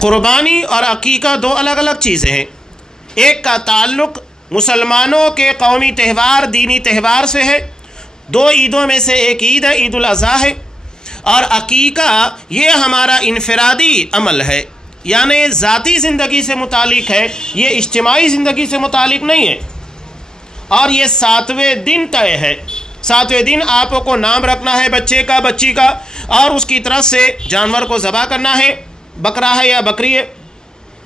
قربانی اور عقیقہ دو الگ الگ چیزیں ہیں. ایک کا تعلق مسلمانوں کے قومی تہوار دینی تہوار سے ہے. دو عیدوں میں سے ایک عید ہے، عید الاضحیٰ ہے. اور عقیقہ یہ ہمارا انفرادی عمل ہے، یعنی ذاتی زندگی سے متعلق ہے، یہ اجتماعی زندگی سے متعلق نہیں ہے. اور یہ 7ویں دن طے ہے. 7ویں دن آپ کو نام رکھنا ہے بچے کا بچی کا، اور اس کی طرف سے جانور کو ذبح کرنا ہے، بکرا ہے یا بکری ہے.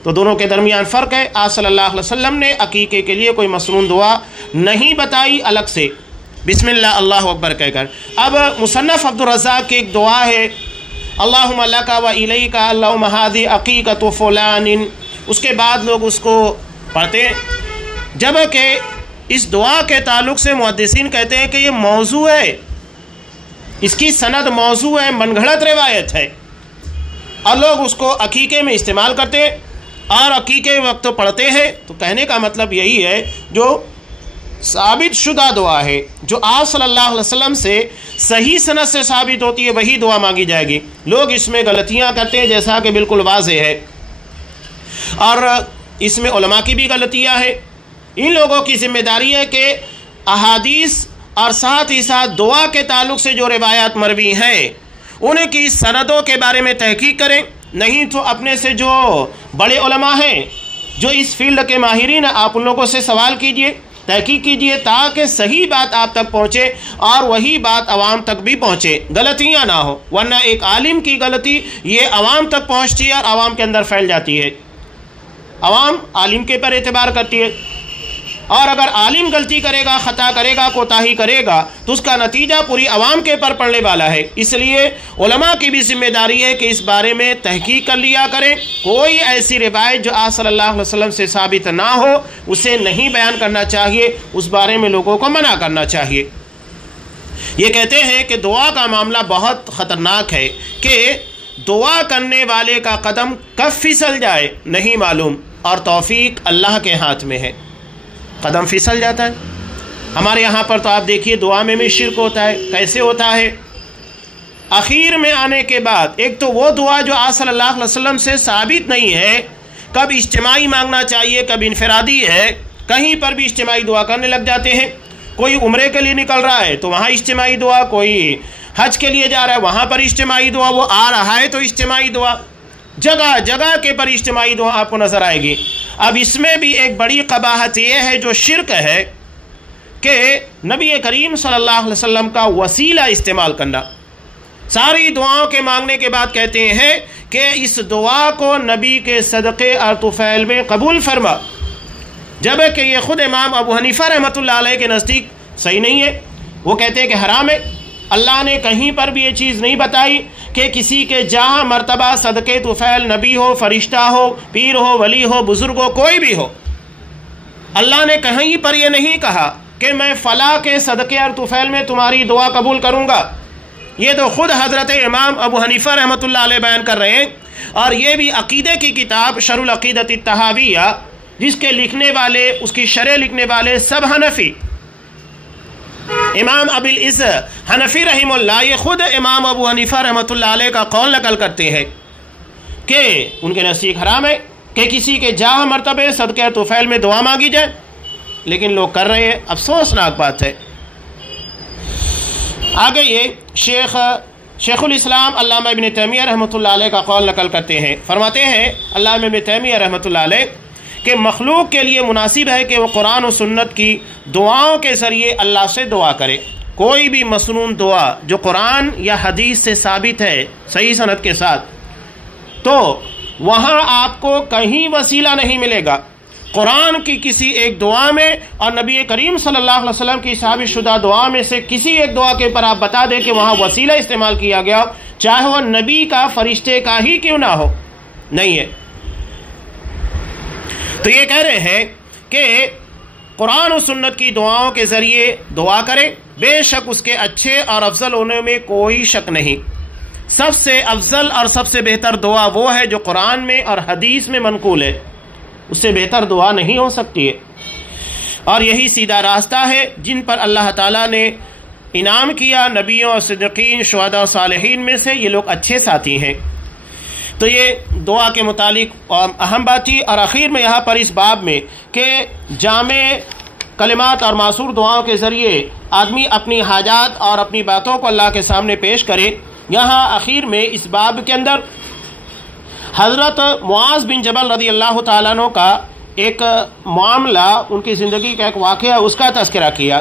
تو دونوں کے درمیان فرق ہے. آپ صلی اللہ علیہ وسلم نے عقیقے کے لیے کوئی مسنون دعا نہیں بتائی الگ سے، بسم اللہ اللہ اکبر کہہ کر. اب مصنف عبدالرزاق کی ایک دعا ہے، اللہم لک و الیک اللہم ھذی عقیقۃ فلان. اس کے بعد لوگ اس کو پڑھتے ہیں، جبکہ اس دعا کے تعلق سے محدثین کہتے ہیں کہ یہ موضوع ہے، اس کی سند موضوع ہے، من گھڑت روایت ہے، اور لوگ اس کو عقیقے میں استعمال کرتے ہیں اور عقیقے وقت پڑھتے ہیں. تو کہنے کا مطلب یہی ہے جو ثابت شدہ دعا ہے، جو آپ صلی اللہ علیہ وسلم سے صحیح سند سے ثابت ہوتی ہے، وہی دعا مانگی جائے گی. لوگ اس میں غلطیاں کرتے ہیں جیسا کہ بالکل واضح ہے، اور اس میں علماء کی بھی غلطیاں ہیں. ان لوگوں کی ذمہ داری ہے کہ احادیث اور ساتھ ہی ساتھ دعا کے تعلق سے جو روایات مروی ہیں ان کی سندوں کے بارے میں تحقیق کریں. نہیں تو اپنے سے جو بڑے علماء ہیں، جو اس فیلڈ کے ماہرین ہیں، آپ ان لوگوں سے سوال کیجئے، تحقیق کیجئے، تاکہ صحیح بات آپ تک پہنچے اور وہی بات عوام تک بھی پہنچے، غلطیاں نہ ہو. ورنہ ایک عالم کی غلطی یہ عوام تک پہنچتی ہے اور عوام کے اندر پھیل جاتی ہے. عوام عالم کے پر اعتبار کرتی ہے، اور اگر عالم غلطی کرے گا، خطا کرے گا، کوتاہی کرے گا، تو اس کا نتیجہ پوری عوام کے پر پڑنے والا ہے. اس لیے علماء کی بھی ذمہ داری ہے کہ اس بارے میں تحقیق کر لیا کریں. کوئی ایسی روایت جو آپ صلی اللہ علیہ وسلم سے ثابت نہ ہو اسے نہیں بیان کرنا چاہیے، اس بارے میں لوگوں کو منع کرنا چاہیے. یہ کہتے ہیں کہ دعا کا معاملہ بہت خطرناک ہے، کہ دعا کرنے والے کا قدم کب پھسل جائے نہیں معلوم، اور توفیق اللہ کے ہاتھ میں ہے. قدم پھسل جاتا ہے. ہمارے یہاں پر تو آپ دیکھیے دعا میں بھی شرک ہوتا ہے. کیسے ہوتا ہے؟ اخیر میں آنے کے بعد ایک تو وہ دعا جو آپ صلی اللہ علیہ وسلم سے ثابت نہیں ہے، کب اجتماعی مانگنا چاہیے کب انفرادی ہے، کہیں پر بھی اجتماعی دعا کرنے لگ جاتے ہیں. کوئی عمرے کے لیے نکل رہا ہے تو وہاں اجتماعی دعا، کوئی حج کے لیے جا رہا ہے وہاں پر اجتماعی دعا، وہ آ رہا ہے تو اجتماعی دعا، جگہ جگہ کے پر اجتماعی دعا آپ کو نظر آئے گی. اب اس میں بھی ایک بڑی قباحت یہ ہے جو شرک ہے، کہ نبی کریم صلی اللہ علیہ وسلم کا وسیلہ استعمال کرنا. ساری دعاؤں کے مانگنے کے بعد کہتے ہیں کہ اس دعا کو نبی کے صدقے اور طفیل میں قبول فرما، جبکہ یہ خود امام ابو حنیفہ رحمۃ اللہ علیہ کے نزدیک صحیح نہیں ہے. وہ کہتے ہیں کہ حرام ہے. اللہ نے کہیں پر بھی یہ چیز نہیں بتائی کہ کسی کے جہاں مرتبہ صدقے طفیل نبی ہو، فرشتہ ہو، پیر ہو، ولی ہو، بزرگ ہو، کوئی بھی ہو، اللہ نے کہیں پر یہ نہیں کہا کہ میں فلاں کے صدقے اور طفیل میں تمہاری دعا قبول کروں گا. یہ تو خود حضرت امام ابو حنیفہ رحمۃ اللہ علیہ بیان کر رہے ہیں. اور یہ بھی عقیدے کی کتاب شرح العقیدۃ الطحاویہ، جس کے لکھنے والے، اس کی شرح لکھنے والے سب حنفی. امام ابی العز حنفی رحمہ اللہ یہ خود امام ابو حنیفہ رحمۃ اللہ علیہ کا قول نقل کرتے ہیں کہ ان کے نزدیک حرام ہے کہ کسی کے جاہ مرتبے صدقے طفیل میں دعا مانگی جائے، لیکن لوگ کر رہے ہیں. افسوسناک بات ہے. آگے یہ شیخ الاسلام علامہ ابن تیمیہ رحمۃ اللہ علیہ کا قول نقل کرتے ہیں. فرماتے ہیں علامہ ابن تیمیہ رحمۃ اللہ علیہ کہ مخلوق کے لیے مناسب ہے کہ وہ قرآن و سنت کی دعاؤں کے ذریعے اللہ سے دعا کرے. کوئی بھی مسنون دعا جو قرآن یا حدیث سے ثابت ہے صحیح سند کے ساتھ، تو وہاں آپ کو کہیں وسیلہ نہیں ملے گا. قرآن کی کسی ایک دعا میں اور نبی کریم صلی اللہ علیہ وسلم کی ثابت شدہ دعا میں سے کسی ایک دعا کے اوپر آپ بتا دیں کہ وہاں وسیلہ استعمال کیا گیا، چاہے وہ نبی کا، فرشتے کا ہی کیوں نہ ہو، نہیں ہے. تو یہ کہہ رہے ہیں کہ قرآن و سنت کی دعاؤں کے ذریعے دعا کرے، بے شک اس کے اچھے اور افضل ہونے میں کوئی شک نہیں. سب سے افضل اور سب سے بہتر دعا وہ ہے جو قرآن میں اور حدیث میں منقول ہے، اس سے بہتر دعا نہیں ہو سکتی ہے. اور یہی سیدھا راستہ ہے جن پر اللہ تعالیٰ نے انعام کیا. نبیوں اور صدیقین، شہداء اور صالحین میں سے یہ لوگ اچھے ساتھی ہیں. تو یہ دعا کے متعلق اہم بات تھی. اور آخر میں یہاں پر اس باب میں کہ جامع کلمات اور معصور دعاؤں کے ذریعے آدمی اپنی حاجات اور اپنی باتوں کو اللہ کے سامنے پیش کرے. یہاں آخر میں اس باب کے اندر حضرت معاذ بن جبل رضی اللہ تعالیٰ عنہ کا ایک معاملہ، ان کی زندگی کا ایک واقعہ، اس کا تذکرہ کیا.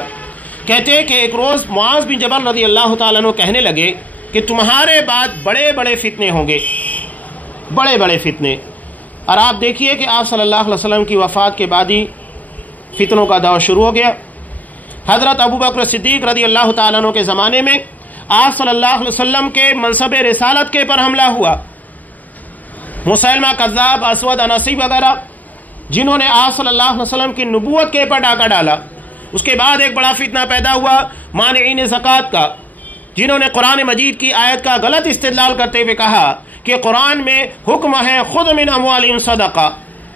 کہتے ہیں کہ ایک روز معاذ بن جبل رضی اللہ تعالیٰ عنہ کہنے لگے کہ تمہارے بعد بڑے بڑے فتنے ہوں گے، بڑے بڑے فتنے. اور آپ دیکھیے کہ آپ صلی اللہ علیہ وسلم کی وفات کے بعد ہی فتنوں کا دور شروع ہو گیا. حضرت ابو بکر صدیق رضی اللہ تعالیٰ عنہ کے زمانے میں آپ صلی اللہ علیہ وسلم کے منصب رسالت کے پر حملہ ہوا. مسیلمہ کذاب، اسود انسی وغیرہ جنہوں نے آپ صلی اللہ علیہ وسلم کی نبوت کے پر ڈاکہ ڈالا. اس کے بعد ایک بڑا فتنہ پیدا ہوا مانعین زکوٰۃ کا، جنہوں نے قرآن مجید کی آیت کا غلط استدلال کرتے ہوئے کہا کہ قرآن میں حکم ہے خذ من اموالہم صدقہ،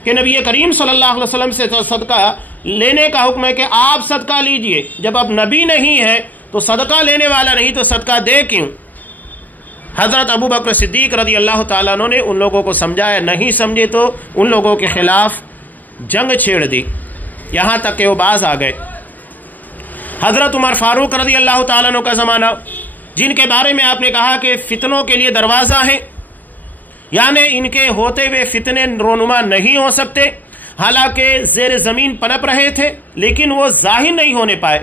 کہ نبی کریم صلی اللہ علیہ وسلم سے صدقہ لینے کا حکم ہے کہ آپ صدقہ لیجئے. جب اب نبی نہیں ہے تو صدقہ لینے والا نہیں تو صدقہ دے کیوں؟ حضرت ابو بکر صدیق رضی اللہ تعالیٰ عنہ نے ان لوگوں کو سمجھایا، نہیں سمجھے تو ان لوگوں کے خلاف جنگ چھیڑ دی، یہاں تک کہ وہ باز آ گئے. حضرت عمر فاروق رضی اللہ تعالیٰ عنہ کا زمانہ، جن کے بارے میں آپ نے کہا کہ فتنوں کے لیے دروازہ ہیں، یعنی ان کے ہوتے ہوئے فتنے رونما نہیں ہو سکتے، حالانکہ زیر زمین پنپ رہے تھے لیکن وہ ظاہر نہیں ہونے پائے.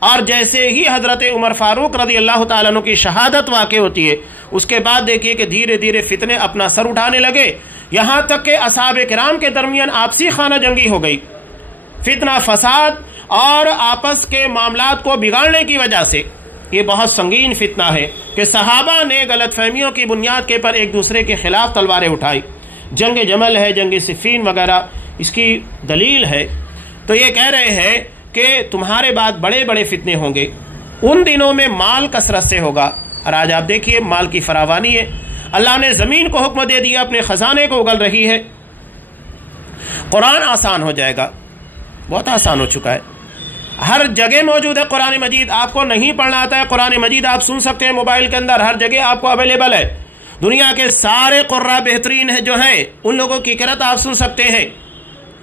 اور جیسے ہی حضرت عمر فاروق رضی اللہ تعالیٰ عنہ کی شہادت واقع ہوتی ہے، اس کے بعد دیکھیے کہ دھیرے دھیرے فتنے اپنا سر اٹھانے لگے، یہاں تک کہ اصحاب کرام کے درمیان آپسی خانہ جنگی ہو گئی. فتنہ فساد اور آپس کے معاملات کو بگاڑنے کی وجہ سے یہ بہت سنگین فتنہ ہے کہ صحابہ نے غلط فہمیوں کی بنیاد کے پر ایک دوسرے کے خلاف تلواریں اٹھائی. جنگ جمل ہے، جنگ صفین وغیرہ اس کی دلیل ہے. تو یہ کہہ رہے ہیں کہ تمہارے بعد بڑے بڑے فتنے ہوں گے، ان دنوں میں مال کثرت سے ہوگا. اور آج آپ دیکھیے مال کی فراوانی ہے، اللہ نے زمین کو حکم دے دیا اپنے خزانے کو اگل رہی ہے. قرآن آسان ہو جائے گا، بہت آسان ہو چکا ہے، ہر جگہ موجود ہے قرآن مجید. آپ کو نہیں پڑھنا آتا ہے قرآن مجید آپ سن سکتے ہیں موبائل کے اندر، ہر جگہ آپ کو اویلیبل ہے. دنیا کے سارے قراء بہترین ہیں جو ہیں، ان لوگوں کی قرات آپ سن سکتے ہیں.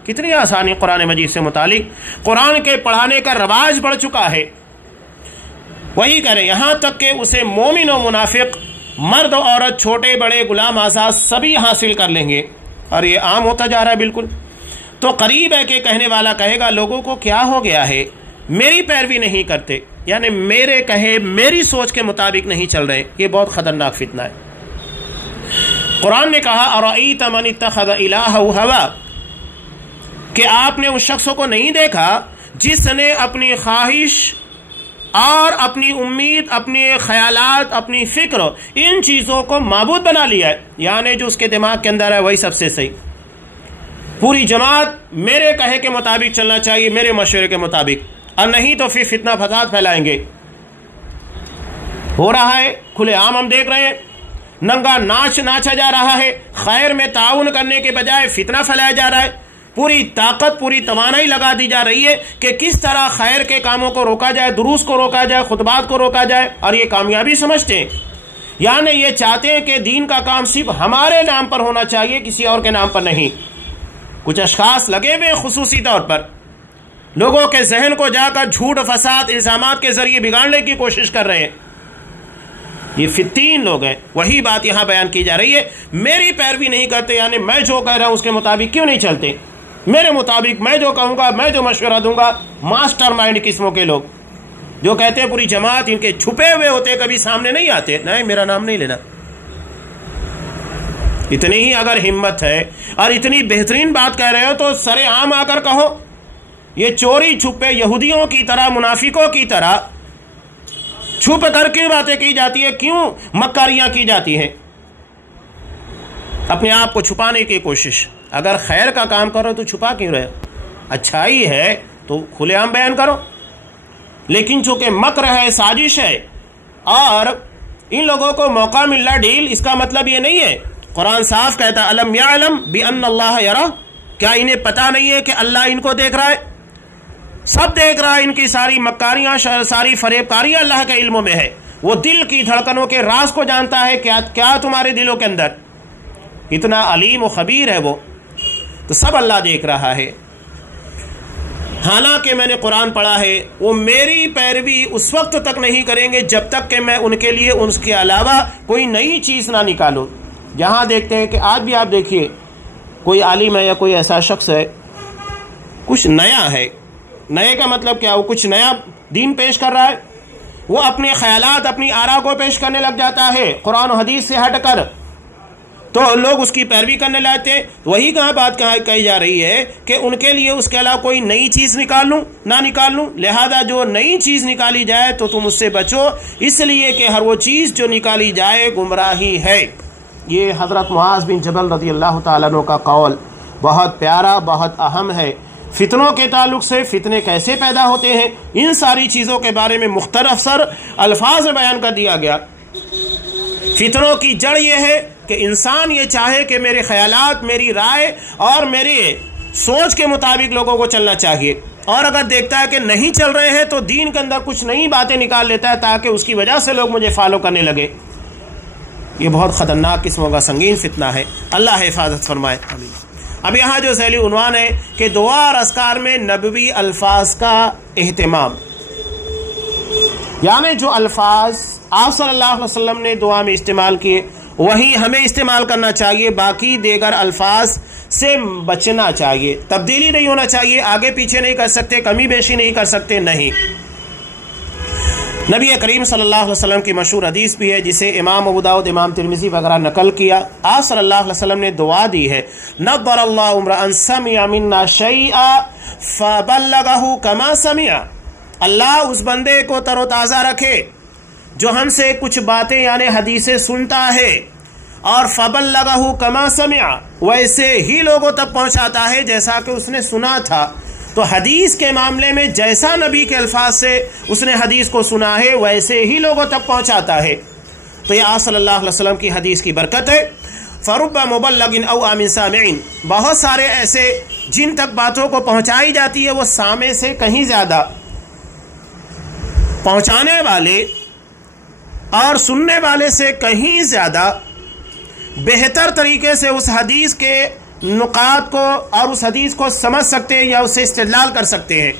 کتنی آسانی قرآن مجید سے متعلق. قرآن کے پڑھانے کا رواج بڑھ چکا ہے. وہی کریں یہاں تک کہ اسے مومن و منافق، مرد و عورت، چھوٹے بڑے، غلام آزاد سبھی حاصل کر لیں گے، اور یہ عام ہوتا جا رہا ہے بالکل. تو قریب ہے کہ کہنے والا کہے گا لوگوں کو کیا ہو گیا ہے، میری پیروی نہیں کرتے، یعنی میرے کہے میری سوچ کے مطابق نہیں چل رہے. یہ بہت خطرناک فتنہ ہے. قرآن نے کہا ارأیت من اتخذ الہہ ہوا، کہ آپ نے اس شخص کو نہیں دیکھا جس نے اپنی خواہش اور اپنی امید، اپنے خیالات، اپنی فکر، ان چیزوں کو معبود بنا لیا ہے، یعنی جو اس کے دماغ کے اندر ہے وہی سب سے صحیح. پوری جماعت میرے کہے کے مطابق چلنا چاہیے، میرے مشورے کے مطابق، اور نہیں تو پھر فتنہ فساد پھیلائیں گے. ہو رہا ہے کھلے عام، ہم دیکھ رہے ہیں ننگا ناچ ناچا جا رہا ہے، خیر میں تعاون کرنے کے بجائے فتنہ پھیلایا جا رہا ہے. پوری طاقت، پوری توانائی لگا دی جا رہی ہے کہ کس طرح خیر کے کاموں کو روکا جائے، دروس کو روکا جائے، خطبات کو روکا جائے، اور یہ کامیابی سمجھتے ہیں. یعنی یہ چاہتے ہیں کہ دین کا کام صرف ہمارے نام پر ہونا چاہیے، کسی اور کے نام پر نہیں. کچھ اشخاص لگے ہوئے خصوصی طور پر لوگوں کے ذہن کو جا کر جھوٹ، فساد، الزامات کے ذریعے بگاڑنے کی کوشش کر رہے ہیں. یہ فتین لوگ ہیں. وہی بات یہاں بیان کی جا رہی ہے، میری پیروی نہیں کرتے، یعنی میں جو کہہ رہا ہوں اس کے مطابق کیوں نہیں چلتے، میرے مطابق میں جو کہوں گا، میں جو مشورہ دوں گا. ماسٹر مائنڈ قسموں کے لوگ جو کہتے ہیں پوری جماعت ان کے چھپے ہوئے ہوتے، کبھی سامنے نہیں آتے، نہیں میرا نام نہیں لینا. اتنی ہی اگر ہمت ہے اور اتنی بہترین بات کہہ رہے ہو تو سرے عام آ کر کہو. یہ چوری چھپے یہودیوں کی طرح، منافقوں کی طرح چھپ کر کیوں باتیں کی جاتی ہے، کیوں مکاریاں کی جاتی ہیں، اپنے آپ کو چھپانے کی کوشش. اگر خیر کا کام کرو تو چھپا کیوں رہے، اچھائی ہے تو کھلے عام بیان کرو. لیکن چونکہ مکر ہے، سازش ہے، اور ان لوگوں کو موقع مل رہا ڈیل، اس کا مطلب یہ نہیں ہے. قرآن صاف کہتا الم یعلم بان اللہ یرا، کیا انہیں پتا نہیں ہے کہ اللہ ان کو دیکھ رہا ہے؟ سب دیکھ رہا ہے، ان کی ساری مکاریاں، ساری فریب کاریاں اللہ کے علم میں ہے. وہ دل کی دھڑکنوں کے راز کو جانتا ہے، کیا تمہارے دلوں کے اندر. اتنا علیم و خبیر ہے وہ، تو سب اللہ دیکھ رہا ہے۔ حالانکہ میں نے قرآن پڑھا ہے، وہ میری پیروی اس وقت تک نہیں کریں گے جب تک کہ میں ان کے لیے اس کے علاوہ کوئی نئی چیز نہ نکالوں۔ جہاں دیکھتے ہیں کہ آج بھی آپ دیکھیے کوئی عالم ہے یا کوئی ایسا شخص ہے، کچھ نیا ہے، نئے کا مطلب کیا، وہ کچھ نیا دین پیش کر رہا ہے، وہ اپنے خیالات اپنی آراء کو پیش کرنے لگ جاتا ہے قرآن و حدیث سے ہٹ کر، تو لوگ اس کی پیروی کرنے لگتے ہیں۔ وہی بات کہی جا رہی ہے کہ ان کے لیے اس کے علاوہ کوئی نئی چیز نہ نکال لوں، لہذا جو نئی چیز نکالی جائے تو تم اس سے بچو، اس لیے کہ ہر وہ چیز جو نکالی جائے گمراہی ہے۔ یہ حضرت معاذ بن جبل رضی اللہ تعالیٰ عنہ کا قول بہت پیارا، بہت اہم ہے۔ فتنوں کے تعلق سے فتنے کیسے پیدا ہوتے ہیں، ان ساری چیزوں کے بارے میں مختصر الفاظ میں بیان کر دیا گیا۔ فتنوں کی جڑ یہ ہے کہ انسان یہ چاہے کہ میرے خیالات، میری رائے اور میری سوچ کے مطابق لوگوں کو چلنا چاہیے، اور اگر دیکھتا ہے کہ نہیں چل رہے ہیں تو دین کے اندر کچھ نئی باتیں نکال لیتا ہے تاکہ اس کی وجہ سے لوگ مجھے فالو کرنے لگے۔ یہ بہت خطرناک قسموں کا سنگین فتنہ ہے، اللہ حفاظت فرمائے۔ اب یہاں جو ذیلی عنوان ہے کہ دعا اور اذکار میں نبوی الفاظ کا اہتمام، یعنی جو الفاظ آپ صلی اللہ علیہ وسلم نے دعا میں استعمال کیے وہی ہمیں استعمال کرنا چاہیے، باقی دیگر الفاظ سے بچنا چاہیے، تبدیلی نہیں ہونا چاہیے، آگے پیچھے نہیں کر سکتے، کمی بیشی نہیں کر سکتے، نہیں۔ نبی کریم صلی اللہ علیہ وسلم کی مشہور حدیث بھی ہے جسے امام ابو داؤد، امام ترمذی وغیرہ نقل کیا۔ آپ صلی اللہ علیہ وسلم نے دعا دی ہے، نظر اللہ امرأ سمع منا شیئا فبلغہ کما سمع، اللہ اس بندے کو تر و تازہ رکھے جو ہم سے کچھ باتیں یعنی حدیثیں سنتا ہے، اور فبلغہ کما سمع، ویسے ہی لوگوں تک پہنچاتا ہے جیسا کہ اس نے سنا تھا۔ تو حدیث کے معاملے میں جیسا نبی کے الفاظ سے اس نے حدیث کو سنا ہے ویسے ہی لوگوں تک پہنچاتا ہے۔ تو یہ آپ صلی اللہ علیہ وسلم کی حدیث کی برکت ہے۔ فرب مبلغ او آمن سامعین، بہت سارے ایسے جن تک باتوں کو پہنچائی جاتی ہے وہ سامع سے کہیں زیادہ، پہنچانے والے اور سننے والے سے کہیں زیادہ بہتر طریقے سے اس حدیث کے نقاط کو اور اس حدیث کو سمجھ سکتے ہیں یا اس سے استدلال کر سکتے ہیں۔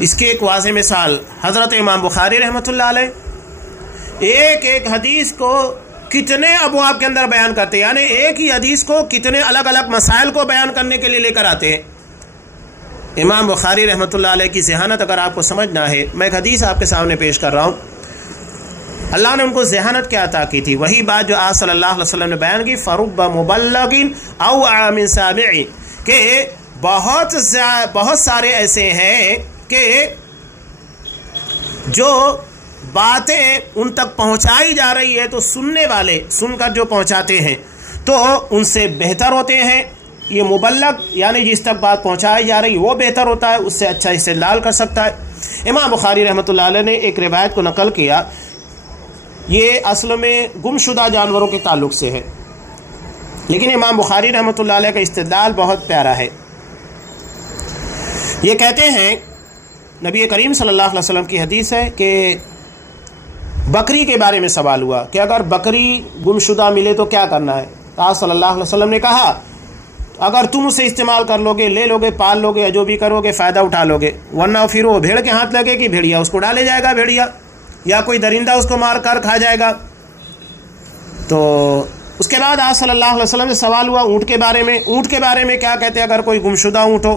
اس کی ایک واضح مثال حضرت امام بخاری رحمۃ اللہ علیہ ایک حدیث کو کتنے ابواب کے اندر بیان کرتے ہیں، یعنی ایک ہی حدیث کو کتنے الگ الگ مسائل کو بیان کرنے کے لیے لے کر آتے ہیں۔ امام بخاری رحمۃ اللہ علیہ کی ذہانت اگر آپ کو سمجھنا ہے، میں ایک حدیث آپ کے سامنے پیش کر رہا ہوں۔ اللہ نے ان کو ذہانت کیا عطا کی تھی، وہی بات جو آپ صلی اللہ علیہ وسلم نے بیان کی، فرب مبلغ او عام سامع، کہ بہت سارے ایسے ہیں کہ جو باتیں ان تک پہنچائی جا رہی ہے تو سننے والے سن کر جو پہنچاتے ہیں تو ان سے بہتر ہوتے ہیں۔ یہ مبلغ یعنی جس تک بات پہنچائی جا رہی وہ بہتر ہوتا ہے، اس سے اچھا استدلال کر سکتا ہے۔ امام بخاری رحمۃ اللہ علیہ نے ایک روایت کو نقل کیا، یہ اصل میں گمشدہ جانوروں کے تعلق سے ہے، لیکن امام بخاری رحمۃ اللہ علیہ کا استدلال بہت پیارا ہے۔ یہ کہتے ہیں نبی کریم صلی اللہ علیہ وسلم کی حدیث ہے کہ بکری کے بارے میں سوال ہوا کہ اگر بکری گمشدہ ملے تو کیا کرنا ہے؟ آپ صلی اللہ علیہ وسلم نے کہا اگر تم اسے استعمال کر لو گے، لے لو گے، پال لو گے یا جو بھی کرو گے فائدہ اٹھا لو گے، ورنہ پھر وہ بھیڑ کے ہاتھ لگے گی، بھیڑیا اس کو ڈالے جائے گا، بھیڑیا یا کوئی درندہ اس کو مار کر کھا جائے گا۔ تو اس کے بعد آپ صلی اللہ علیہ وسلم سے سوال ہوا اونٹ کے بارے میں، اونٹ کے بارے میں کیا کہتے ہیں اگر کوئی گمشدہ اونٹ ہو؟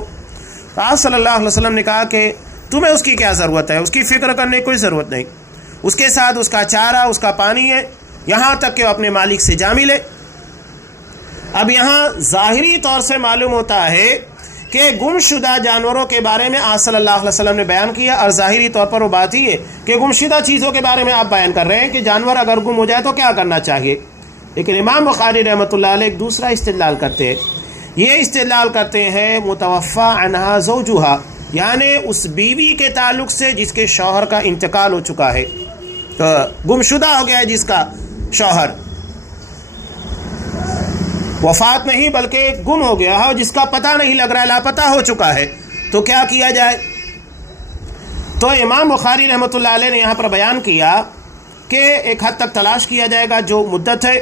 تو آپ صلی اللہ علیہ وسلم نے کہا کہ تمہیں اس کی کیا ضرورت ہے، اس کی فکر کرنے کی کوئی ضرورت نہیں، اس کے ساتھ اس کا چارہ، اس کا پانی ہے، یہاں تک کہ وہ اپنے مالک سے جا ملے۔ اب یہاں ظاہری طور سے معلوم ہوتا ہے کہ گمشدہ جانوروں کے بارے میں آپ صلی اللہ علیہ وسلم نے بیان کیا، اور ظاہری طور پر وہ بات ہی ہے کہ گمشدہ چیزوں کے بارے میں آپ بیان کر رہے ہیں کہ جانور اگر گم ہو جائے تو کیا کرنا چاہیے۔ لیکن امام بخاری رحمۃ اللہ علیہ ایک دوسرا استدلال کرتے ہیں، یہ استدلال کرتے ہیں متوفی عنہا زوجہا، یعنی اس بیوی کے تعلق سے جس کے شوہر کا انتقال ہو چکا ہے، تو گمشدہ ہو گیا ہے جس کا شوہر، وفات نہیں بلکہ گم ہو گیا ہے، جس کا پتہ نہیں لگ رہا ہے، لاپتہ ہو چکا ہے، تو کیا کیا جائے؟ تو امام بخاری رحمۃ اللہ علیہ نے یہاں پر بیان کیا کہ ایک حد تک تلاش کیا جائے گا، جو مدت ہے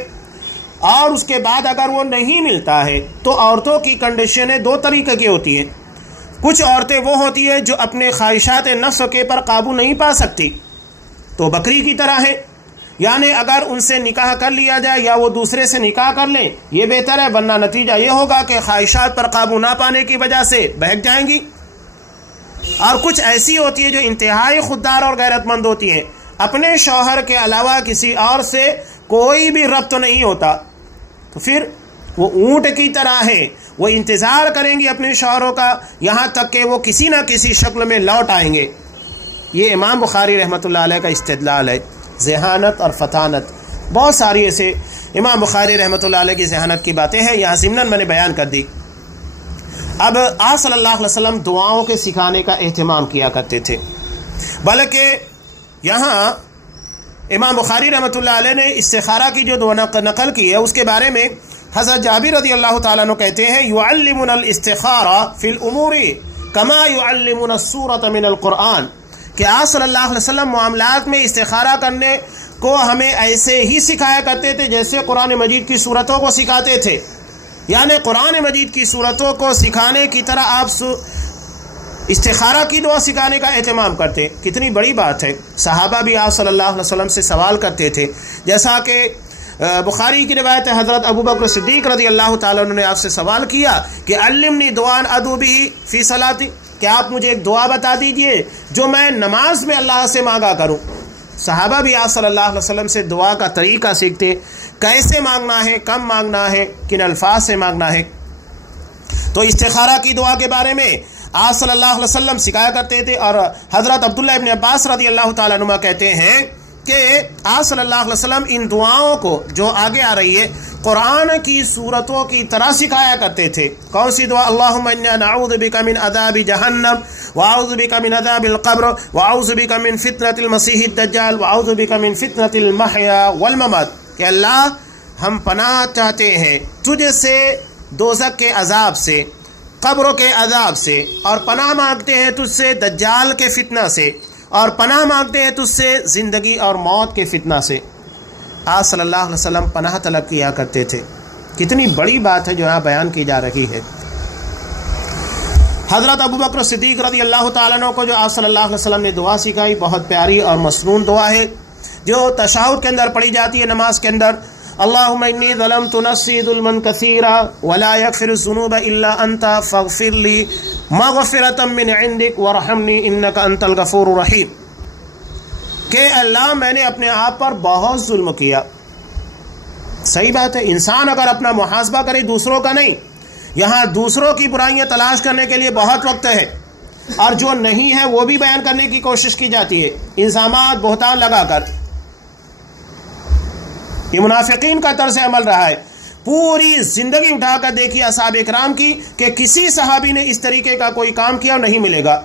اور اس کے بعد اگر وہ نہیں ملتا ہے تو عورتوں کی کنڈیشنیں دو طریقے کی ہوتی ہیں. کچھ عورتیں وہ ہوتی ہیں جو اپنے خواہشات نفس کے پر قابو نہیں پا سکتی، تو بکری کی طرح ہے، یعنی اگر ان سے نکاح کر لیا جائے یا وہ دوسرے سے نکاح کر لیں یہ بہتر ہے، ورنہ نتیجہ یہ ہوگا کہ خواہشات پر قابو نہ پانے کی وجہ سے بہک جائیں گی. اور کچھ ایسی ہوتی ہے جو انتہائی خوددار اور غیرت مند ہوتی ہیں، اپنے شوہر کے علاوہ کسی اور سے کوئی بھی ربط نہیں ہوتا، تو پھر وہ اونٹ کی طرح ہے، وہ انتظار کریں گی اپنے شوہروں کا یہاں تک کہ وہ کسی نہ کسی شکل میں لوٹ آئیں گے. یہ امام بخاری رحمۃ اللہ علیہ کا استدلال ہے. ذہانت اور فطانت، بہت ساری ایسے امام بخاری رحمۃ اللہ علیہ کی ذہانت کی باتیں ہیں، یہاں ضمناً میں نے بیان کر دی. اب آپ صلی اللہ علیہ وسلم دعاؤں کے سکھانے کا اہتمام کیا کرتے تھے، بلکہ یہاں امام بخاری رحمۃ اللہ علیہ نے استخارہ کی جو نقل کی ہے اس کے بارے میں حضرت جابر رضی اللہ تعالیٰ عنہ کہتے ہیں یعلمنا الاستخارہ فی الامور کما یعلمنا السورۃ من القرآن، کہ آپ صلی اللہ علیہ وسلم معاملات میں استخارہ کرنے کو ہمیں ایسے ہی سکھایا کرتے تھے جیسے قرآن مجید کی صورتوں کو سکھاتے تھے، یعنی قرآن مجید کی صورتوں کو سکھانے کی طرح آپ استخارہ کی دعا سکھانے کا اہتمام کرتے. کتنی بڑی بات ہے. صحابہ بھی آپ صلی اللہ علیہ وسلم سے سوال کرتے تھے، جیسا کہ بخاری کی روایت ہے حضرت ابو بکر صدیق رضی اللہ تعالیٰ عنہ نے آپ سے سوال کیا کہ علمنی دعان ادعو بہ فی صلاتی، کہ آپ مجھے ایک دعا بتا دیجئے جو میں نماز میں اللہ سے مانگا کروں. صحابہ بھی آپ صلی اللہ علیہ وسلم سے دعا کا طریقہ سیکھتے، کیسے مانگنا ہے، کم مانگنا ہے، کن الفاظ سے مانگنا ہے. تو استخارہ کی دعا کے بارے میں آپ صلی اللہ علیہ وسلم سکھایا کرتے تھے. اور حضرت عبداللہ ابن عباس رضی اللہ تعالیٰ عنہ کہتے ہیں کہ آپ صلی اللہ علیہ وسلم ان دعاؤں کو جو آگے آ رہی ہے قرآن کی صورتوں کی طرح سکھایا کرتے تھے. کون سی دعا؟ اللہم انا نعوذ بک من عذاب جہنم واعوذ بک من عذاب القبر واعوذ بک من فتنة المسیح الدجال واعوذ بک من فتنة المحیا والممات، کہ اللہ ہم پناہ چاہتے ہیں تجھ سے دوزخ کے عذاب سے، قبروں کے عذاب سے، اور پناہ مانگتے ہیں تجھ سے دجال کے فتنہ سے، اور پناہ مانگتے ہیں تجھ سے زندگی اور موت کے فتنہ سے. آپ صلی اللہ علیہ وسلم پناہ طلب کیا کرتے تھے. کتنی بڑی بات ہے جو یہاں بیان کی جا رہی ہے. حضرت ابو بکر صدیق رضی اللہ تعالیٰ عنہ کو جو آپ صلی اللہ علیہ وسلم نے دعا سکھائی، بہت پیاری اور مسنون دعا ہے جو تشہد کے اندر پڑھی جاتی ہے نماز کے اندر. اللہم انی ظلمت نفسی ظلما کثیرا ولا یغفر الذنوب الا انت فاغفر لی مغفرۃ من عندک وارحمنی انک انت الغفور الرحیم، کہ اللہ میں نے اپنے آپ پر بہت ظلم کیا. صحیح بات ہے، انسان اگر اپنا محاسبہ کرے دوسروں کا نہیں، یہاں دوسروں کی برائیاں تلاش کرنے کے لیے بہت وقت ہے، اور جو نہیں ہے وہ بھی بیان کرنے کی کوشش کی جاتی ہے الزامات بہتان لگا کر. یہ منافقین کا طرز عمل رہا ہے. پوری زندگی اٹھا کر دیکھی اصحاب اکرام کی کہ کسی صحابی نے اس طریقے کا کوئی کام کیا نہیں ملے گا.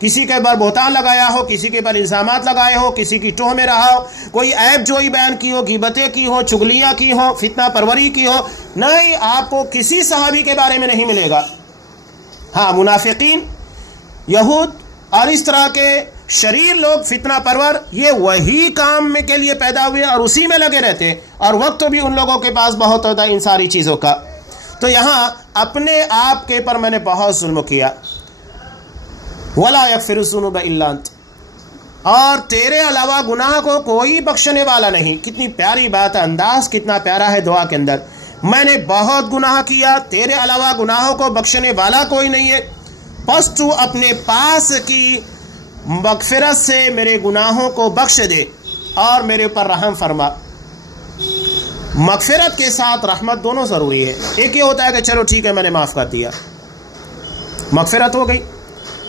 کسی کے پر بہتان لگایا ہو، کسی کے پر الزامات لگائے ہو، کسی کی ٹوہ میں رہا ہو، کوئی عیب جوئی بیان کی ہو، غیبتیں کی ہو، چغلیاں کی ہو، فتنہ پروری کی ہو، نہیں، آپ کو کسی صحابی کے بارے میں نہیں ملے گا. ہاں، منافقین، یہود اور اس طرح کے شریر لوگ، فتنہ پرور، یہ وہی کام میں کے لیے پیدا ہوئے اور اسی میں لگے رہتے، اور وقت بھی ان لوگوں کے پاس بہت ہوتا ہے ان ساری چیزوں کا. تو یہاں اپنے آپ کے پر میں نے بہت ظلم کیا. وَلَا يَغْفِرُ الذُّنُوبَ إِلَّا أَنْتَ، اور تیرے علاوہ گناہ کو کوئی بخشنے والا نہیں. کتنی پیاری بات ہے، انداز کتنا پیارا ہے دعا کے اندر. میں نے بہت گناہ کیا، تیرے علاوہ گناہوں کو بخشنے والا کوئی نہیں ہے، بس تو اپنے پاس کی مغفرت سے میرے گناہوں کو بخش دے اور میرے اوپر رحم فرما. مغفرت کے ساتھ رحمت دونوں ضروری ہے. ایک یہ ہوتا ہے کہ چلو ٹھیک ہے میں نے معاف کر دیا، مغفرت ہو گئی،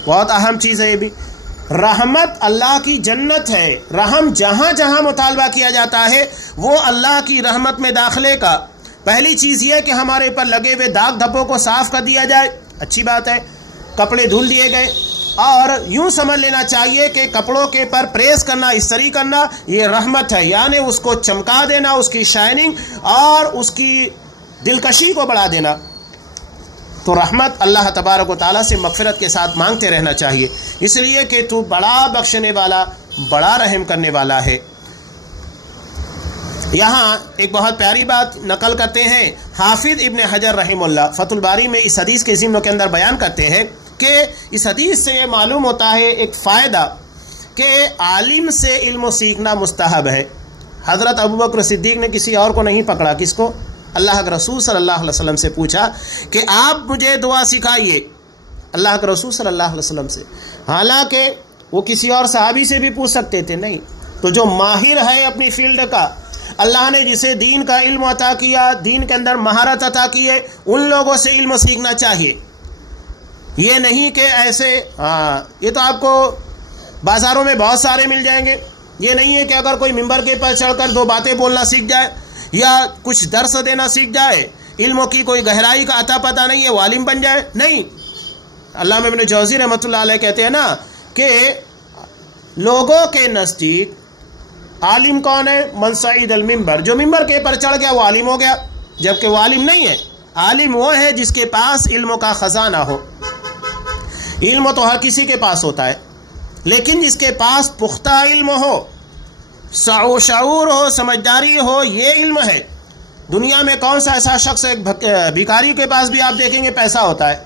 بہت اہم چیز ہے یہ بھی. رحمت اللہ کی جنت ہے. رحم جہاں جہاں مطالبہ کیا جاتا ہے وہ اللہ کی رحمت میں داخلے کا پہلی چیز یہ ہے کہ ہمارے اوپر لگے ہوئے داغ دھبوں کو صاف کر دیا جائے. اچھی بات ہے، کپڑے دھل دیے گئے، اور یوں سمجھ لینا چاہیے کہ کپڑوں کے پر پریس کرنا، استری کرنا، یہ رحمت ہے، یعنی اس کو چمکا دینا، اس کی شائننگ اور اس کی دلکشی کو بڑھا دینا. تو رحمت اللہ تبارک و تعالیٰ سے مغفرت کے ساتھ مانگتے رہنا چاہیے، اس لیے کہ تو بڑا بخشنے والا، بڑا رحم کرنے والا ہے. یہاں ایک بہت پیاری بات نقل کرتے ہیں حافظ ابن حجر رحمہ اللہ فتح الباری میں، اس حدیث کے ضمن کے اندر بیان کرتے ہیں کہ اس حدیث سے یہ معلوم ہوتا ہے ایک فائدہ کہ عالم سے علم سیکھنا مستحب ہے۔ حضرت ابوبکر صدیق نے کسی اور کو نہیں پکڑا، کس کو؟ اللہ کے رسول صلی اللہ علیہ وسلم سے پوچھا کہ آپ مجھے دعا سکھائیے، اللہ کے رسول صلی اللہ علیہ وسلم سے۔ حالانکہ وہ کسی اور صحابی سے بھی پوچھ سکتے تھے، نہیں۔ تو جو ماہر ہے اپنی فیلڈ کا، اللہ نے جسے دین کا علم عطا کیا، دین کے اندر مہارت عطا کی ہے، ان لوگوں سے علم سیکھنا چاہیے۔ یہ نہیں کہ ایسے یہ تو آپ کو بازاروں میں بہت سارے مل جائیں گے۔ یہ نہیں ہے کہ اگر کوئی ممبر کے پر چڑھ کر دو باتیں بولنا سیکھ جائے یا کچھ درس دینا سیکھ جائے، علموں کی کوئی گہرائی کا عطا پتہ نہیں ہے، وہ عالم بن جائے، نہیں۔ علامہ ابن جوزی رحمۃ اللہ علیہ کہتے ہیں نا کہ لوگوں کے نزدیک عالم کون ہے؟ من صعید المنبر، جو ممبر کے پر چڑھ گیا وہ عالم ہو گیا، جبکہ وہ عالم نہیں ہے۔ عالم وہ ہے جس کے پاس علم کا خزانہ ہو۔ علم تو ہر کسی کے پاس ہوتا ہے، لیکن جس کے پاس پختہ علم ہو، شعور ہو، سمجھداری ہو، یہ علم ہے۔ دنیا میں کون سا ایسا شخص ہے؟ بھکاری کے پاس بھی آپ دیکھیں گے پیسہ ہوتا ہے،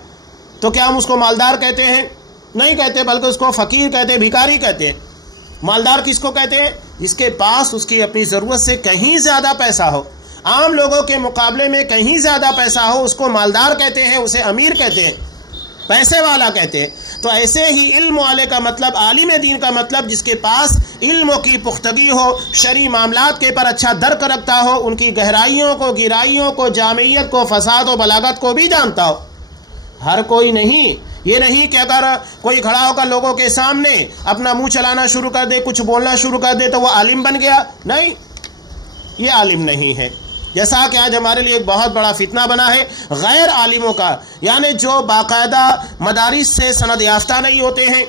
تو کیا ہم اس کو مالدار کہتے ہیں؟ نہیں کہتے، بلکہ اس کو فقیر کہتے ہیں، بھکاری کہتے ہیں۔ مالدار کس کو کہتے ہیں؟ جس کے پاس اس کی اپنی ضرورت سے کہیں زیادہ پیسہ ہو، عام لوگوں کے مقابلے میں کہیں زیادہ پیسہ ہو، اس کو مالدار کہتے ہیں، اسے امیر کہتے ہیں، پیسے والا کہتے ہیں۔ تو ایسے ہی علم والے کا مطلب، عالم دین کا مطلب جس کے پاس علم کی پختگی ہو، شرعی معاملات کے پر اچھا درک رکھتا ہو، ان کی گہرائیوں کو، گہرائیوں کو، جامعیت کو، فساد و بلاغت کو بھی جانتا ہو۔ ہر کوئی نہیں، یہ نہیں کہ اگر کوئی کھڑا ہو کر لوگوں کے سامنے اپنا منہ چلانا شروع کر دے، کچھ بولنا شروع کر دے تو وہ عالم بن گیا، نہیں، یہ عالم نہیں ہے۔ جیسا کہ آج ہمارے لیے ایک بہت بڑا فتنہ بنا ہے غیر عالموں کا، یعنی جو باقاعدہ مدارس سے سند یافتہ نہیں ہوتے ہیں،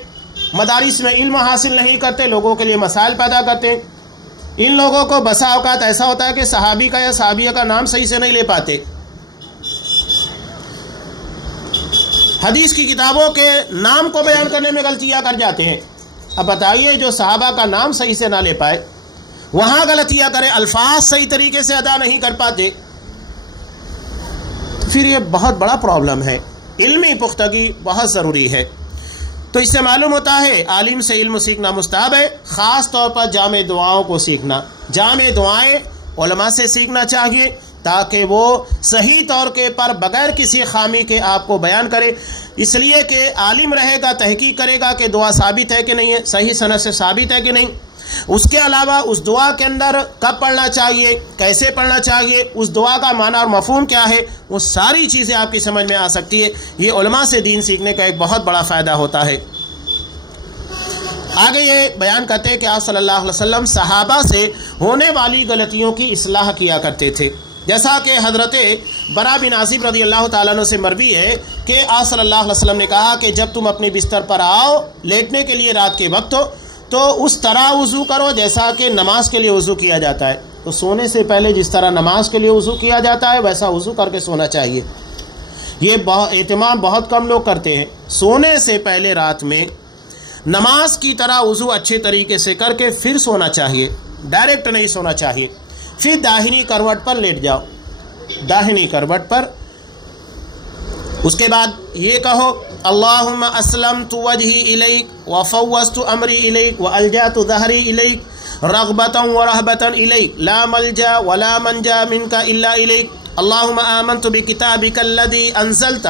مدارس میں علم حاصل نہیں کرتے، لوگوں کے لیے مسائل پیدا کرتے ہیں۔ ان لوگوں کو بسا اوقات ایسا ہوتا ہے کہ صحابی کا یا صحابیہ کا نام صحیح سے نہیں لے پاتے، حدیث کی کتابوں کے نام کو بیان کرنے میں غلطیاں کر جاتے ہیں۔ اب بتائیے، جو صحابہ کا نام صحیح سے نہ لے پائے، وہاں غلطیاں کرے، الفاظ صحیح طریقے سے ادا نہیں کر پاتے، پھر یہ بہت بڑا پرابلم ہے۔ علمی پختگی بہت ضروری ہے۔ تو اس سے معلوم ہوتا ہے عالم سے علم سیکھنا مستحب ہے، خاص طور پر جامع دعاؤں کو سیکھنا۔ جامع دعائیں علماء سے سیکھنا چاہیے تاکہ وہ صحیح طور کے پر بغیر کسی خامی کے آپ کو بیان کرے، اس لیے کہ عالم رہے گا، تحقیق کرے گا کہ دعا ثابت ہے کہ نہیں ہے، صحیح سند سے ثابت ہے کہ نہیں۔ اس کے علاوہ اس دعا کے اندر کب پڑھنا چاہیے، کیسے پڑھنا چاہیے، اس دعا کا معنی اور مفہوم کیا ہے، وہ ساری چیزیں آپ کی سمجھ میں آ سکتی ہے۔ یہ علماء سے دین سیکھنے کا ایک بہت بڑا فائدہ ہوتا ہے۔ آگے یہ بیان کرتے ہیں کہ آپ صلی اللہ علیہ وسلم صحابہ سے ہونے والی غلطیوں کی اصلاح کیا کرتے تھے، جیسا کہ حضرت برا بن عازب رضی اللہ تعالیٰ عنہ سے مروی ہے کہ آپ صلی اللہ علیہ وسلم نے کہا کہ جب تم اپنے بستر پر آؤ لیٹنے کے لیے رات کے وقت ہو تو اس طرح وضو کرو جیسا کہ نماز کے لیے وضو کیا جاتا ہے۔ تو سونے سے پہلے جس طرح نماز کے لیے وضو کیا جاتا ہے ویسا وضو کر کے سونا چاہیے۔ یہ اہتمام بہت کم لوگ کرتے ہیں۔ سونے سے پہلے رات میں نماز کی طرح وضو اچھے طریقے سے کر کے پھر سونا چاہیے، ڈائریکٹ نہیں سونا چاہیے۔ پھر داہنی کروٹ پر لیٹ جاؤ، داہنی کروٹ پر۔ اس کے بعد یہ کہو اللہم اسلمت وجہی الیک وفوضت امری الیک والجأت ظہری الیک رغبتا ورہبتا الیک لا ملجا ولا منجا منک الا الیک اللہم آمنت بکتابک الذی انزلت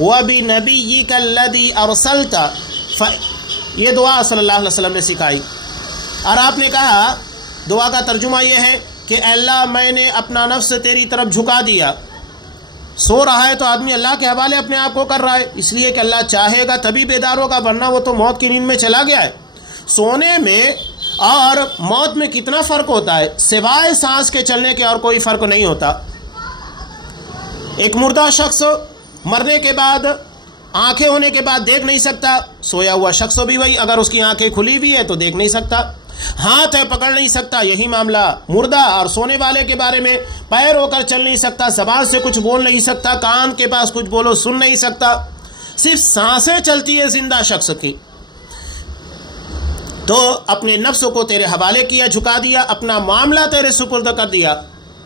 وبنبیک الذی ارسلت۔ یہ دعا صلی اللہ علیہ وسلم نے سکھائی، اور آپ نے کہا دعا کا ترجمہ یہ ہے کہ اے اللہ میں نے اپنا نفس تیری طرف جھکا دیا۔ سو رہا ہے تو آدمی اللہ کے حوالے اپنے آپ کو کر رہا ہے، اس لیے کہ اللہ چاہے گا تبھی بیدار ہوگا، ورنہ وہ تو موت کی نیند میں چلا گیا ہے۔ سونے میں اور موت میں کتنا فرق ہوتا ہے، سوائے سانس کے چلنے کے اور کوئی فرق نہیں ہوتا۔ ایک مردہ شخص مرنے کے بعد آنکھیں ہونے کے بعد دیکھ نہیں سکتا، سویا ہوا شخص بھی وہی، اگر اس کی آنکھیں کھلی ہوئی ہے تو دیکھ نہیں سکتا، ہاتھ ہے پکڑ نہیں سکتا۔ یہی معاملہ مردہ اور سونے والے کے بارے میں، پیر ہو کر چل نہیں سکتا، زبان سے کچھ بول نہیں سکتا، کان کے پاس کچھ بولو سن نہیں سکتا، صرف سانسیں چلتی ہے زندہ شخص کی۔ تو اپنے نفس کو تیرے حوالے کیا، جھکا دیا، اپنا معاملہ تیرے سپرد کر دیا.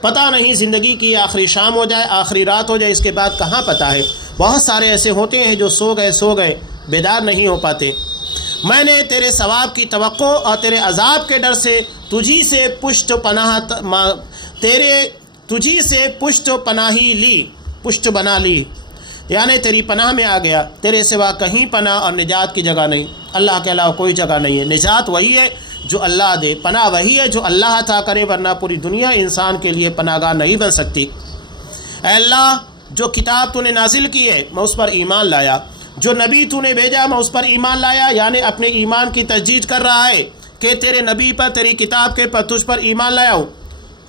پتہ نہیں زندگی کی آخری شام ہو جائے، آخری رات ہو جائے، اس کے بعد کہاں پتہ ہے. بہت سارے ایسے ہوتے ہیں جو سو گئے بیدار نہیں ہو پاتے. میں نے تیرے ثواب کی توقع اور تیرے عذاب کے ڈر سے تجھی سے پشت پناہی لی، پشت بنا لی، یعنی تیری پناہ میں آ گیا. تیرے سوا کہیں پناہ اور نجات کی جگہ نہیں. اللہ کے علاوہ کوئی جگہ نہیں ہے. نجات وہی ہے جو اللہ دے، پناہ وہی ہے جو اللہ عطا کرے، ورنہ پوری دنیا انسان کے لیے پناہ گاہ نہیں بن سکتی. اے اللہ، جو کتاب تو نے نازل کی ہے میں اس پر ایمان لایا، جو نبی تو نے بھیجا میں اس پر ایمان لایا. یعنی اپنے ایمان کی تجدید کر رہا ہے کہ تیرے نبی پر، تیری کتاب کے پر، تجھ پر ایمان لایا ہوں.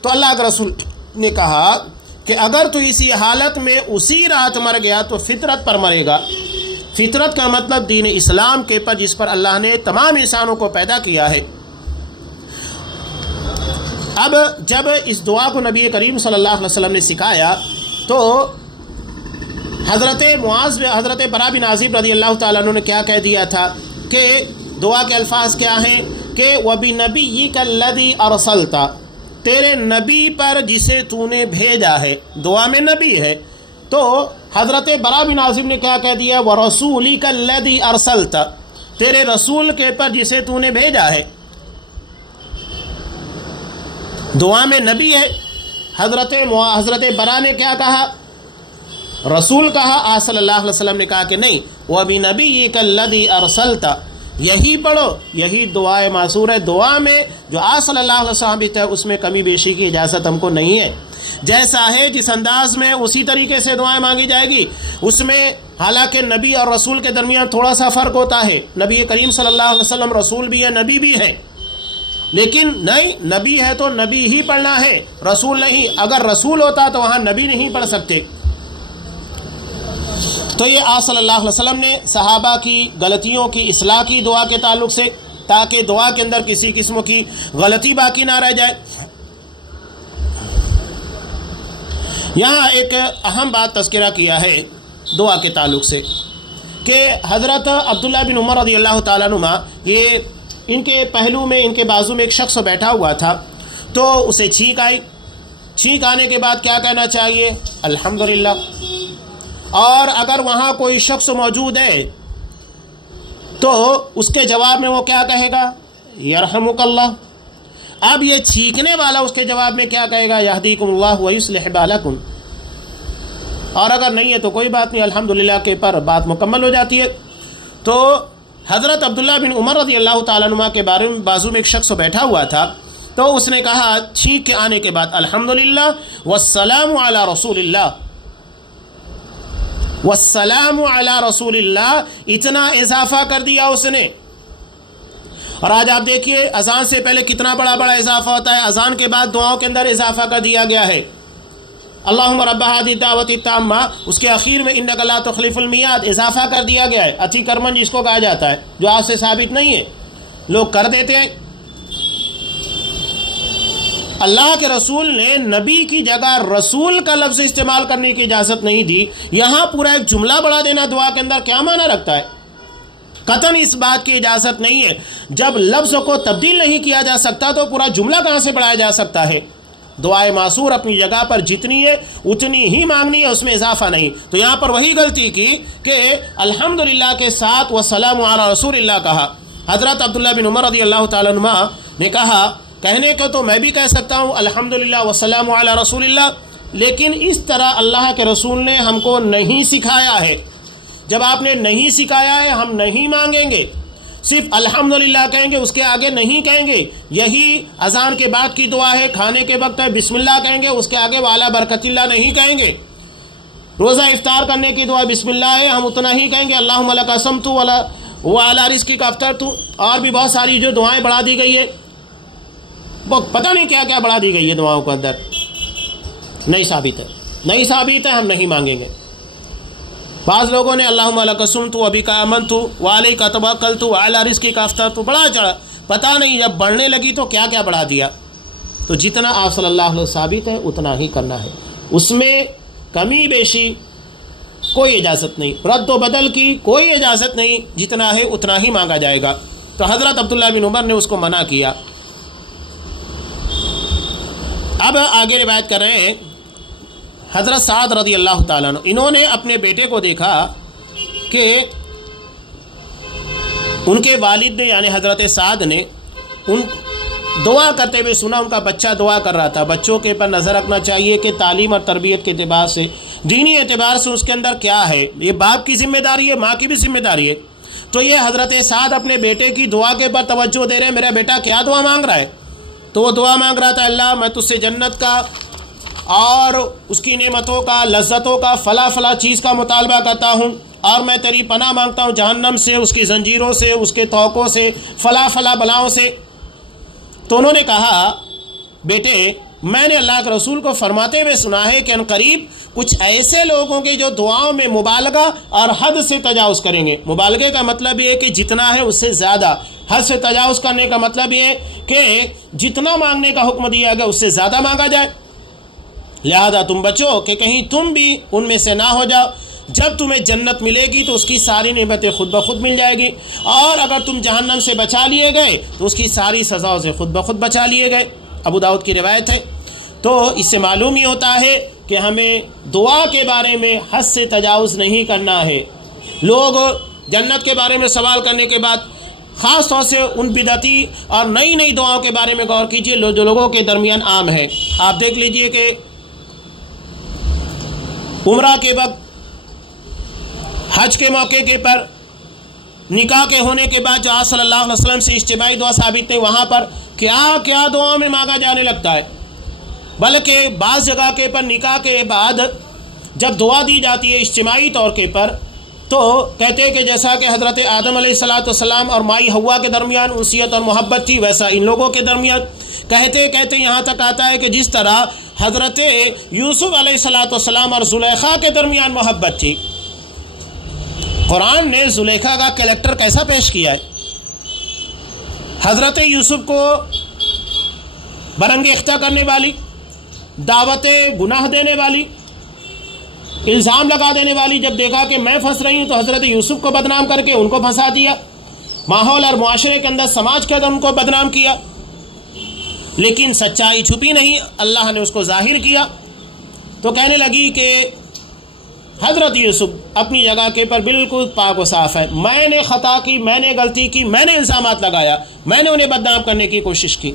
تو اللہ کے رسول نے کہا کہ اگر تو اسی حالت میں اسی رات مر گیا تو فطرت پر مرے گا. فطرت کا مطلب دین اسلام کے پر، جس پر اللہ نے تمام انسانوں کو پیدا کیا ہے. اب جب اس دعا کو نبی کریم صلی اللہ علیہ وسلم نے سکھایا تو حضرت برا بن عازب رضی اللہ تعالیٰ عنہ نے کیا کہہ دیا تھا کہ دعا کے الفاظ کیا ہیں کہ وَبِنَبِيِّكَ الَّذِي أَرْسَلْتَ، تیرے نبی پر جسے تو نے بھیجا ہے. دعا میں نبی ہے تو حضرت برا بن عازب نے کیا کہہ دیا وَرَسُولِكَ الَّذِي أَرْسَلْتَ، تیرے رسول کے پر جسے تو نے بھیجا ہے. دعا میں نبی ہے. حضرت برا نے کیا کہا؟ رسول کہا. آج صلی اللہ علیہ وسلم نے کہا کہ نہیں، وَبِنَبِيِّكَ الَّذِي أَرْسَلْتَ، یہی پڑھو، یہی دعائے معصور ہے. دعا میں جو آج صلی اللہ علیہ وسلم بھی تھا اس میں کمی بیشی کی اجازت ہم کو نہیں ہے. جیسا ہے جس انداز میں اسی طریقے سے دعائیں مانگی جائے گی. اس میں حالانکہ نبی اور رسول کے درمیان تھوڑا سا فرق ہوتا ہے. نبی کریم صلی اللہ علیہ وسلم رسول بھی ہے، نبی بھی ہے، لیکن نہیں، نبی ہے تو نبی ہی پڑھنا ہے، رسول نہیں. اگر رسول ہوتا تو وہاں نبی نہیں پڑھ سکتے. تو یہ آپ صلی اللہ علیہ وسلم نے صحابہ کی غلطیوں کی اصلاح کی دعا کے تعلق سے، تاکہ دعا کے اندر کسی قسم کی غلطی باقی نہ رہ جائے. یہاں ایک اہم بات تذکرہ کیا ہے دعا کے تعلق سے کہ حضرت عبداللہ بن عمر رضی اللہ تعالیٰ عنہ، یہ ان کے پہلو میں، ان کے بازو میں ایک شخص بیٹھا ہوا تھا تو اسے چھینک آئی. چھینک آنے کے بعد کیا کہنا چاہیے؟ الحمدللہ. اور اگر وہاں کوئی شخص موجود ہے تو اس کے جواب میں وہ کیا کہے گا؟ یرحمک اللہ. اب یہ چھینکنے والا اس کے جواب میں کیا کہے گا؟ یہدیکم اللہ ویصلح بالکم. اور اگر نہیں ہے تو کوئی بات نہیں، الحمدللہ کے پر بات مکمل ہو جاتی ہے. تو حضرت عبداللہ بن عمر رضی اللہ تعالیٰ عنہ کے بازو میں ایک شخص بیٹھا ہوا تھا تو اس نے کہا چھینک کے آنے کے بعد الحمدللہ والسلام علی رسول اللہ، والسلام علی رسول اللہ، اتنا اضافہ کر دیا اس نے. اور آج آپ دیکھیے اذان سے پہلے کتنا بڑا اضافہ ہوتا ہے، اذان کے بعد دعاؤں کے اندر اضافہ کر دیا گیا ہے. اللہم رب ہذہ الدعوۃ التامہ، اس کے اخیر میں انک لا تخلف المیعاد اضافہ کر دیا گیا ہے. اتی کرمن جس کو کہا جاتا ہے، جو آج سے ثابت نہیں ہے، لوگ کر دیتے ہیں. اللہ کے رسول نے نبی کی جگہ رسول کا لفظ استعمال کرنے کی اجازت نہیں دی. یہاں پورا ایک جملہ بڑھا دینا دعا کے اندر کیا معنی رکھتا ہے؟ قطعاً اس بات کی اجازت نہیں ہے. جب لفظ کو تبدیل نہیں کیا جا سکتا تو پورا جملہ کہاں سے بڑھایا جا سکتا ہے؟ دعائے معصور اپنی جگہ پر جتنی ہے اتنی ہی مانگنی ہے، اس میں اضافہ نہیں. تو یہاں پر وہی غلطی کی کہ الحمدللہ کے ساتھ والسلام علی رسول اللہ کہا. حضرت عبداللہ بن عمر رضی اللہ تعالیٰ عنہ نے کہا کہنے کو تو میں بھی کہہ سکتا ہوں الحمدللہ والسلام علی رسول اللہ، لیکن اس طرح اللہ کے رسول نے ہم کو نہیں سکھایا ہے. جب آپ نے نہیں سکھایا ہے ہم نہیں مانگیں گے، صرف الحمدللہ کہیں گے، اس کے آگے نہیں کہیں گے. یہی اذان کے بعد کی دعا ہے، کھانے کے وقت بسم اللہ کہیں گے، اس کے آگے والا برکت اللہ نہیں کہیں گے. روزہ افطار کرنے کی دعا بسم اللہ ہے، ہم اتنا ہی کہیں گے اللہم لک صمت وعلی رزقک افطرت. اور بھی بہت ساری جو دعائیں بڑھا دی گئی ہے، پتہ نہیں کیا کیا بڑھا دی گئی ہے دعاؤں کو اندر، نہیں ثابت ہے، ہم نہیں مانگیں گے. بعض لوگوں نے اللہم لک صمت وبک آمنت وعلیک توکلت وعلی رزقک افطرت بڑھا چڑھا، پتہ نہیں جب بڑھنے لگی تو کیا کیا بڑھا دیا. تو جتنا آپ صلی اللہ علیہ وسلم ثابت ہے اتنا ہی کرنا ہے، اس میں کمی بیشی کوئی اجازت نہیں، رد و بدل کی کوئی اجازت نہیں، جتنا ہے اتنا ہی مانگا جائے گا. تو حضرت عبداللہ بن عمر نے اس کو منع کیا۔ اب آگے روایت کر رہے ہیں حضرت سعد رضی اللہ تعالیٰ عنہ، انہوں نے اپنے بیٹے کو دیکھا کہ ان کے والد نے یعنی حضرت سعد نے ان دعا کرتے ہوئے سنا، ان کا بچہ دعا کر رہا تھا۔ بچوں کے پر نظر رکھنا چاہیے کہ تعلیم اور تربیت کے اعتبار سے، دینی اعتبار سے اس کے اندر کیا ہے، یہ باپ کی ذمہ داری ہے، ماں کی بھی ذمہ داری ہے۔ تو یہ حضرت سعد اپنے بیٹے کی دعا کے پر توجہ دے رہے ہیں، میرا بیٹا کیا دعا مانگ رہا ہے؟ تو وہ دعا مانگ رہا تھا، اللہ میں تجھ سے جنت کا اور اس کی نعمتوں کا، لذتوں کا، فلاں فلاں چیز کا مطالبہ کرتا ہوں، اور میں تیری پناہ مانگتا ہوں جہنم سے، اس کی زنجیروں سے، اس کے توقوں سے، فلاں فلاں بلاؤں سے۔ تو انہوں نے کہا بیٹے میں نے اللہ کے رسول کو فرماتے ہوئے سنا ہے کہ عنقریب کچھ ایسے لوگوں کے جو دعاؤں میں مبالغہ اور حد سے تجاوز کریں گے۔ مبالغے کا مطلب یہ ہے کہ جتنا ہے اس سے زیادہ، حد سے تجاوز کرنے کا مطلب یہ ہے کہ جتنا مانگنے کا حکم دیا گیا اس سے زیادہ مانگا جائے۔ لہذا تم بچو کہ کہیں تم بھی ان میں سے نہ ہو جاؤ۔ جب تمہیں جنت ملے گی تو اس کی ساری نعمتیں خود بخود مل جائے گی، اور اگر تم جہنم سے بچا لیے گئے تو اس کی ساری سزاؤں سے خود بخود بچا لیے گئے۔ ابو داؤد کی روایت ہے۔ تو اس سے معلوم یہ ہوتا ہے کہ ہمیں دعا کے بارے میں حد سے تجاوز نہیں کرنا ہے۔ لوگ جنت کے بارے میں سوال کرنے کے بعد خاص طور سے ان بدعتی اور نئی نئی دعاؤں کے بارے میں غور کیجئے جو لوگوں کے درمیان عام ہے۔ آپ دیکھ لیجئے کہ عمرہ کے وقت، حج کے موقع کے پر، نکاح کے ہونے کے بعد جو آپ صلی اللہ علیہ وسلم سے اجتماعی دعا ثابت ہے، وہاں پر کیا کیا دعاؤں میں مانگا جانے لگتا ہے۔ بلکہ بعض جگہ کے پر نکاح کے بعد جب دعا دی جاتی ہے اجتماعی طور کے پر، تو کہتے ہیں کہ جیسا کہ حضرت آدم علیہ السلام اور مائی حوا کے درمیان انسیت اور محبت تھی، ویسا ان لوگوں کے درمیان کہتے کہتے یہاں تک آتا ہے کہ جس طرح حضرت یوسف علیہ السلام اور زلیخا کے درمیان محبت تھی۔ قرآن نے زلیخا کا کریکٹر کیسا پیش کیا ہے؟ حضرت یوسف کو برنگ اختیار کرنے والی، دعوت گناہ دینے والی، الزام لگا دینے والی، جب دیکھا کہ میں پھنس رہی ہوں تو حضرت یوسف کو بدنام کر کے ان کو پھنسا دیا، ماحول اور معاشرے کے اندر، سماج کے اندر ان کو بدنام کیا۔ لیکن سچائی چھپی نہیں، اللہ نے اس کو ظاہر کیا۔ تو کہنے لگی کہ حضرت یوسف اپنی جگہ کے پر بالکل پاک و صاف ہے، میں نے خطا کی، میں نے غلطی کی، میں نے الزامات لگایا، میں نے انہیں بدنام کرنے کی کوشش کی۔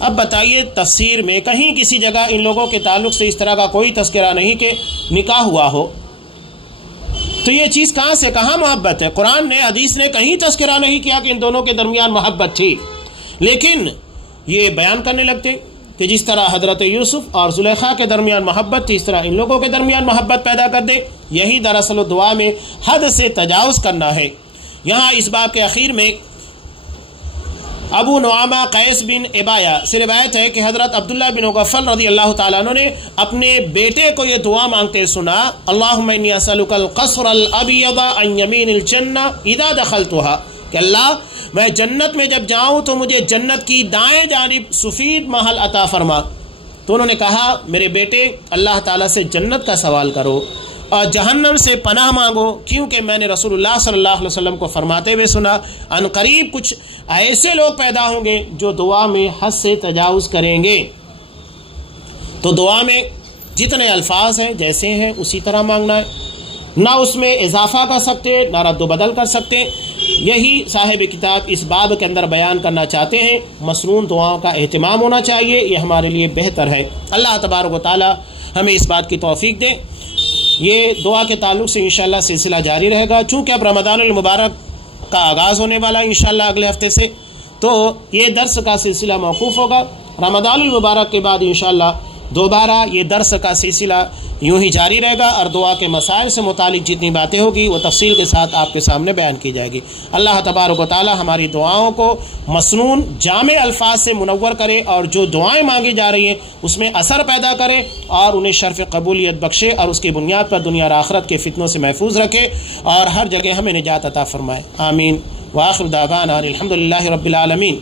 اب بتائیے تفسیر میں کہیں کسی جگہ ان لوگوں کے تعلق سے اس طرح کا کوئی تذکرہ نہیں کہ نکاح ہوا ہو، تو یہ چیز کہاں سے کہاں محبت ہے؟ قرآن نے، حدیث نے کہیں تذکرہ نہیں کیا کہ ان دونوں کے درمیان محبت تھی، لیکن یہ بیان کرنے لگتے کہ جس طرح حضرت یوسف اور زلیخا کے درمیان محبت تھی، اس طرح ان لوگوں کے درمیان محبت پیدا کر دے۔ یہی دراصل دعا میں حد سے تجاوز کرنا ہے۔ یہاں اس باب کے اخیر میں ابو نعامہ قیس بن عبایہ سے روایت ہے کہ حضرت عبداللہ بن مغفل رضی اللہ تعالیٰ عنہ نے اپنے بیٹے کو یہ دعا مانگتے سنا، اللہم انی اسألک القصر الابیض عن یمین الجنہ اذا دخلتها، کہ اللہ میں جنت میں جب جاؤں تو مجھے جنت کی دائیں جانب سفید محل عطا فرما۔ تو انہوں نے کہا میرے بیٹے اللہ تعالیٰ سے جنت کا سوال کرو اور جہنم سے پناہ مانگو، کیونکہ میں نے رسول اللہ صلی اللہ علیہ وسلم کو فرماتے ہوئے سنا ان قریب کچھ ایسے لوگ پیدا ہوں گے جو دعا میں حد سے تجاوز کریں گے۔ تو دعا میں جتنے الفاظ ہیں جیسے ہیں اسی طرح مانگنا ہے، نہ اس میں اضافہ کر سکتے نہ رد و بدل کر سکتے۔ یہی صاحب کتاب اس باب کے اندر بیان کرنا چاہتے ہیں۔ مسنون دعاؤں کا اہتمام ہونا چاہیے، یہ ہمارے لیے بہتر ہے۔ اللہ تبارک و تعالی ہمیں اس بات کی توفیق دے۔ یہ دعا کے تعلق سے انشاءاللہ سلسلہ جاری رہے گا، چونکہ اب رمضان المبارک کا آغاز ہونے والا ہے انشاءاللہ اگلے ہفتے سے، تو یہ درس کا سلسلہ موقوف ہوگا۔ رمضان المبارک کے بعد انشاءاللہ دوبارہ یہ درس کا سلسلہ یوں ہی جاری رہے گا، اور دعا کے مسائل سے متعلق جتنی باتیں ہوگی وہ تفصیل کے ساتھ آپ کے سامنے بیان کی جائے گی۔ اللہ تبارک و تعالی ہماری دعاؤں کو مسنون جامع الفاظ سے منور کرے، اور جو دعائیں مانگی جا رہی ہیں اس میں اثر پیدا کرے اور انہیں شرف قبولیت بخشے، اور اس کی بنیاد پر دنیا اور آخرت کے فتنوں سے محفوظ رکھے، اور ہر جگہ ہمیں نجات عطا فرمائے۔ آمین۔ وآخر دعوانا الحمدللہ رب العالمین۔